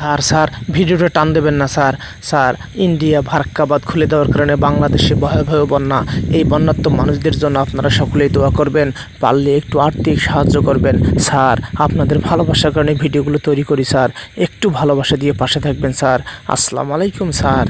Sir ভিডিওটা টান দেবেন না স্যার। স্যার, ইন্ডিয়া ফারাক্কা বাঁধ খুলে দেওয়ার কারণে বাংলাদেশে ভয়াবহ বন্যা। এই বন্যার্ত মানুষদের জন্য আপনারা সকলেই দোয়া করবেন, পারলে একটু আর্থিক সাহায্য করবেন। স্যার, আপনাদের ভালোবাসার কারণে ভিডিওগুলো তৈরি করি স্যার, একটু ভালোবাসা দিয়ে পাশে থাকবেন স্যার। আসসালামু আলাইকুম স্যার।